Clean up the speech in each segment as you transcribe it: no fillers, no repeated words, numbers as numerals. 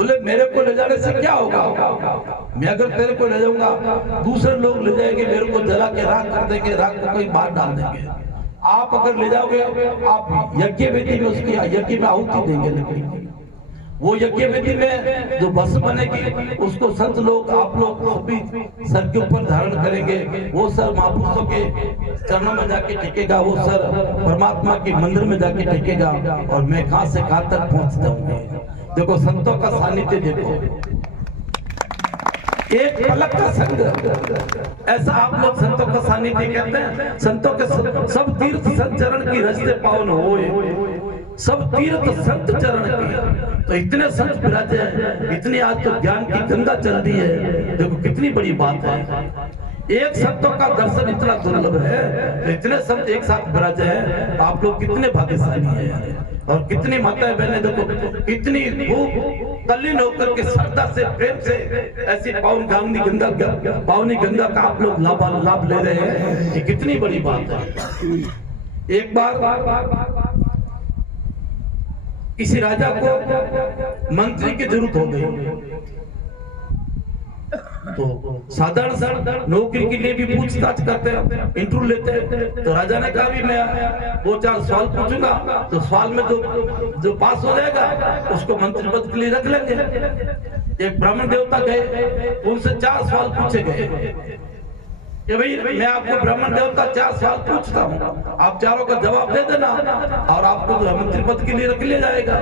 बोले मेरे को ले जाने से क्या होगा, मैं अगर तेरे को ले जाऊंगा दूसरे लोग ले जाएंगे, मेरे को जला के राख कर देंगे, राख को कोई बाहर डाल देंगे। आप अगर ले जाओगे आप यज्ञ वेदी में उसकी यज्ञ में आहुति देंगे, लेकिन वो यज्ञ वेदी में जो भस्म बनेगी उसको संत लोग आप लोग सभी सर के ऊपर धारण करेंगे। वो सर महापुरुषों के चरणों में जाके टिकेगा, वो सर परमात्मा के मंदिर में जाके टिकेगा। और मैं कहां से कहां तक पहुंचता हूँ। देखो संतों का सानिध्य देखो, एक पलक का संग, ऐसा आप लोग संतों का सानिध्य कहते हैं। संतों के सब तीर्थ संत चरण की रचते पावन होए, सब तीर्थ संत चरण की। तो इतने संत विराजे हैं, इतनी आज तो ज्ञान की गंगा चल रही है। देखो कितनी बड़ी बात है, एक संतों का दर्शन इतना दुर्लभ है, तो इतने संत एक साथ विराजे हैं। आप लोग कितने भाग्यशाली हैं। और कितनी माताएं बहनें देखो कितनी खूब तल्लीन होकर के श्रद्धा से प्रेम से ऐसी पावन पावनी गंगा का आप लोग लाभ ले रहे हैं। ये कितनी बड़ी बात है। एक बार किसी राजा को मंत्री की जरूरत हो गई, तो साधारण नौकरी के लिए भी पूछताछ करते हैं, इंटरव्यू लेते हैं। तो राजा ने कहा भी मैं 2-4 सवाल पूछूंगा, तो सवाल में जो पास हो जाएगा उसको मंत्री पद के लिए रख लेंगे। एक ब्राह्मण देवता गए, उनसे 4 सवाल पूछे गए कि भाई मैं आपको ब्राह्मण देवता 4 सवाल पूछता हूँ, आप चारों का जवाब दे देना और आपको मंत्री पद के लिए रख लिया जाएगा।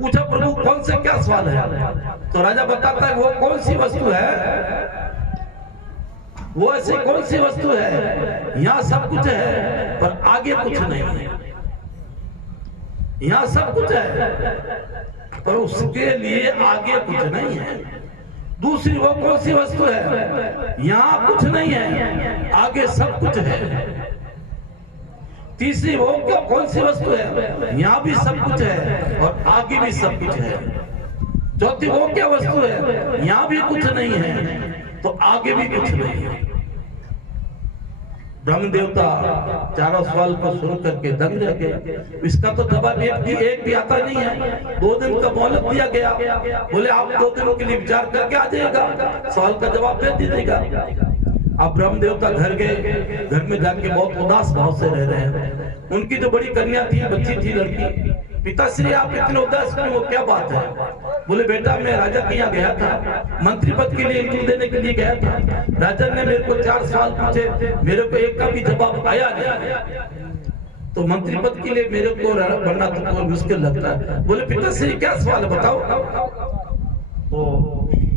पूछा प्रभु कौन से क्या सवाल है। तो राजा बताता है वो कौन सी वस्तु है, वो ऐसी कौन सी वस्तु है, यहाँ सब कुछ है पर आगे कुछ नहीं है। यहाँ सब कुछ है पर उसके लिए आगे कुछ नहीं है। दूसरी वो कौन सी वस्तु है, यहाँ कुछ नहीं है आगे सब कुछ है। तीसरी वो क्या कौन सी वस्तु है, यहाँ भी सब कुछ है और आगे भी सब कुछ है। चौथी वो क्या वस्तु है, यहाँ भी कुछ नहीं है तो आगे भी कुछ नहीं है। ब्रह्म देवता चारों सवाल को सुन करके दंग रह गए। इसका तो जवाब एक भी आता नहीं है। 2 दिन का मोहलत दिया गया, बोले आप 2 दिनों के लिए विचार करके आ जाएगा, सवाल का जवाब दे दीजिएगा। अब ब्रह्म देवता घर गए, घर में जाके बहुत उदास भाव से रह रहे हैं। उनकी जो बड़ी कन्या थी, बच्ची थी, लड़की, पिताश्री आप इतने उदास क्यों, वो क्या बात है। बोले बेटा मैं राजा के यहाँ गया था, मंत्री पद के लिए इंटरव्यू देने के लिए गया था। राजा ने मेरे को 4 सवाल पूछे, मेरे को एक का भी जवाब आया नहीं, तो मंत्री पद के लिए मेरे को बनना तो बहुत मुश्किल लगता है। बोले पिताश्री क्या सवाल है बताओ। तो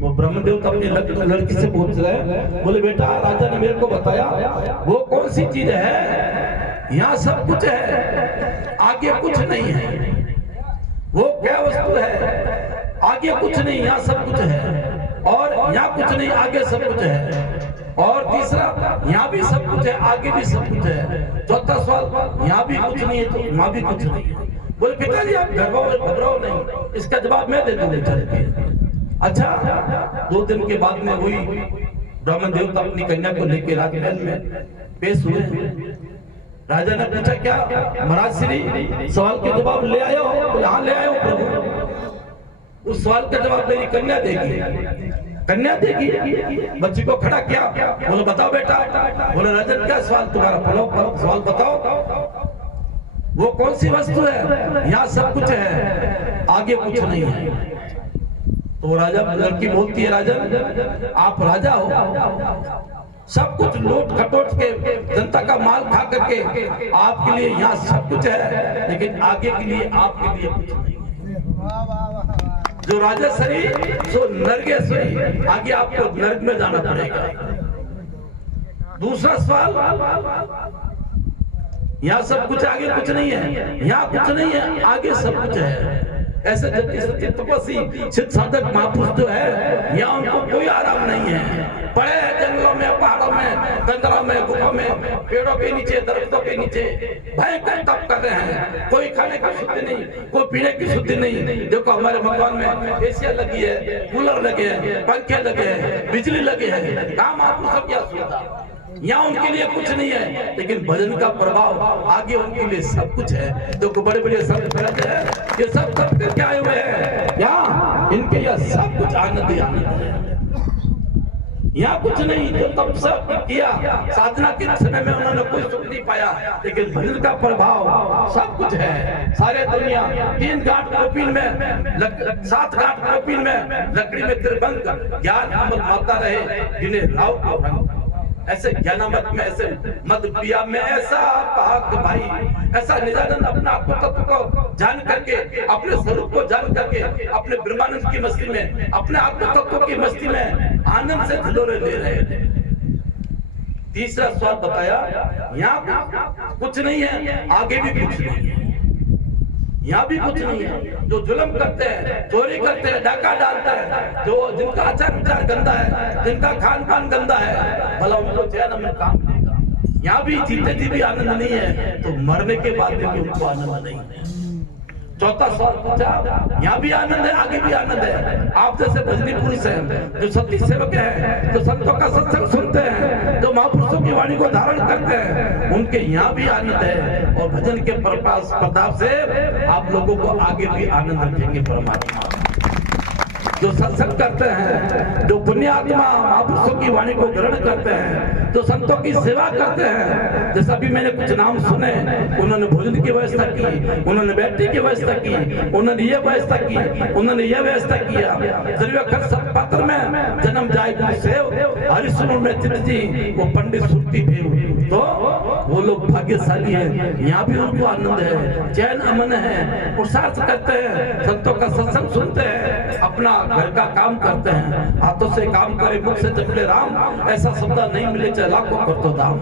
वो ब्रह्मदेव अपनी लड़की से पूछ रहे हैं, बोले बेटा राजा ने मेरे को बताया वो कौन सी चीज है, यहाँ सब कुछ है आगे कुछ नहीं है। वो क्या वस्तु है, आगे कुछ नहीं यहाँ सब कुछ है, और यहाँ कुछ नहीं आगे सब कुछ है। और तीसरा यहाँ भी सब कुछ है आगे भी सब कुछ है। चौथा सवाल यहाँ भी कुछ नहीं है तो वहाँ भी कुछ नहीं है। बोले पिताजी आप घबराओ नहीं, इसका जवाब मैं दे दूंगा। अच्छा 2 दिन के बाद में वही ब्राह्मण देवता अपनी कन्या को लेकर राजमहल में पेश हुए। राजा ने पूछा क्या महाराज श्री सवाल के जवाब ले आए हो। बोले हाँ ले आए हो प्रभु। उस सवाल का जवाब मेरी कन्या देगी। कन्या देगी। बच्ची को खड़ा किया, बोले बताओ बेटा। बोले राजन क्या सवाल तुम्हारा, सवाल बताओ। वो कौन सी वस्तु है, यहाँ सब कुछ है आगे कुछ नहीं है। तो राजा लड़की बोलती है राजन आप राजा हो, सब कुछ लूट खटोट के जनता का माल खा करके आपके लिए यहाँ सब कुछ है, लेकिन आगे के लिए आपके लिए कुछ नहीं है। जो राजस्वरी जो नरकेश्वरी, आगे आपको नरक में जाना पड़ेगा। दूसरा सवाल यहाँ सब कुछ आगे कुछ नहीं है, यहाँ कुछ नहीं है आगे सब कुछ है। ऐसे तपस्वी सिद्ध साधक महापुरुष जो है यहाँ उनको कोई आराम नहीं है। पड़े हैं जंगलों में, पहाड़ों में, कंदरों में, गुफा में, पेड़ों के नीचे, दरख्तों के नीचे भयंकर तप कर रहे हैं। कोई खाने की शुद्धि नहीं, कोई पीने की शुद्धि नहीं। देखो हमारे मकान में एसिया लगी है, कूलर लगे हैं, पंखे लगे हैं, बिजली लगे हैं, काम आपको सब क्या सुविधा। यहाँ उनके लिए कुछ नहीं है, लेकिन भजन का प्रभाव आगे उनके लिए सब कुछ है। तो बड़े बड़े संत हैं, ये सब करके आए हुए हैं। यहाँ इनके भैया सब कुछ आनंद ही आनंद है। यहाँ कुछ नहीं, तो तब सब किया साधना के समय में उन्होंने कोई सुख नहीं पाया, लेकिन भजन का प्रभाव सब कुछ है। सारे दुनिया 3 गांठ कोपिन में 7 गांठ कोपिन में लकड़ी में त्रिभंग ज्ञान अमल माता रहे, जिन्हें राव को रंग ऐसे ज्ञानामृत में ऐसे मद पिया में ऐसा पाक भाई, ऐसा निजानंद अपने आत्म तत्व को जान करके, अपने स्वरूप को जान करके, अपने ब्रह्मानंद की मस्ती में, अपने आत्म तत्व की मस्ती में आनंद से ढिलोरे ले रहे थे। तीसरा स्वाद बताया, यहाँ कुछ नहीं है, आगे भी कुछ नहीं है। यहाँ भी कुछ नहीं है। जो जुल्म करते हैं, चोरी करते हैं, डाका डालते हैं, जो जिनका आचार विचार गंदा है, जिनका खान पान गंदा है, भला उनको चैन में काम देगा। यहाँ भी जीते जी भी आनंद नहीं है, तो मरने के बाद भी उनको आनंद नहीं है। चौथा सवाल पूछा, यहाँ भी आनंद है, आगे भी आनंद है। आप जैसे भजनी पुरुष हैं, जो सती सेवक हैं, जो संतों का सत्संग सुनते हैं, जो महापुरुषों की वाणी को धारण करते हैं, उनके यहाँ भी आनंद है। और भजन के प्रताप से आप लोगों को आगे भी आनंद रखेंगे परमात्मा। जो सत्संग करते हैं, जो पुण्य आत्मा महापुरुषों की वाणी को ग्रहण करते हैं, जो संतों की सेवा करते हैं, जैसा भी मैंने कुछ नाम सुने, उन्होंने भोजन की व्यवस्था की, उन्होंने बैठने की व्यवस्था की, उन्होंने ये व्यवस्था की, उन्होंने ये व्यवस्था किया। पात्र में जन्म जाए हरिशुन में चित जी, वो पंडित सुरती भेव, तो वो लोग भाग्यशाली हैं। यहाँ भी उनको आनंद है, चैन अमन है, पुरुषार्थ करते हैं, संतों का सत्संग सुनते हैं, अपना घर का काम करते हैं, हाथों से काम करे, मुख से जपले राम, ऐसा शब्द नहीं मिले चाहे लाखों कर तो दाम।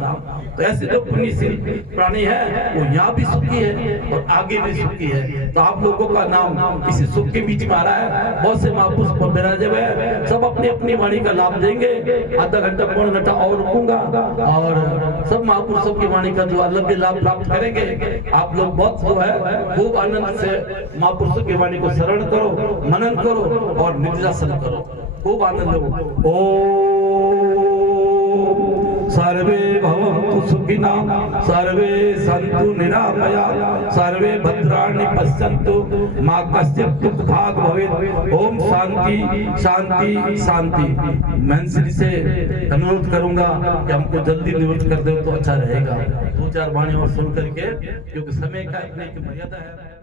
तो ऐसे जो पुण्यशील प्राणी है, वो यहाँ भी सुखी है और आगे भी सुखी है। तो आप लोगों का नाम इसी सुख के बीच में आ रहा है। बहुत से महापुरुष पर विराजे हुए हैं, सब अपनी अपनी वाणी का लाभ देंगे। आधा घंटा पौन घंटा और रुकूंगा, और सब महापुरुषों की वाणी का जो अलग लाभ प्राप्त करेंगे। आप लोग बहुत जो है खूब आनंद से महापुरुषों की वाणी को श्रवण करो, मनन करो और निधिध्यासन करो, खूब आनंद लो। ओम सर्वे भवन्तु सुखिनः, सर्वे सन्तु निरामया, सर्वे भद्राणि पश्यन्तु, मा कश्चित् दुःखभाग् भवेत्। ओम शांति शांति शांति। मैं श्री से अनुरोध करूंगा कि हमको जल्दी निवृत्त कर दो तो अच्छा रहेगा। 2-4 वाणी और सुन करके, क्योंकि समय का इतनी मर्यादा है।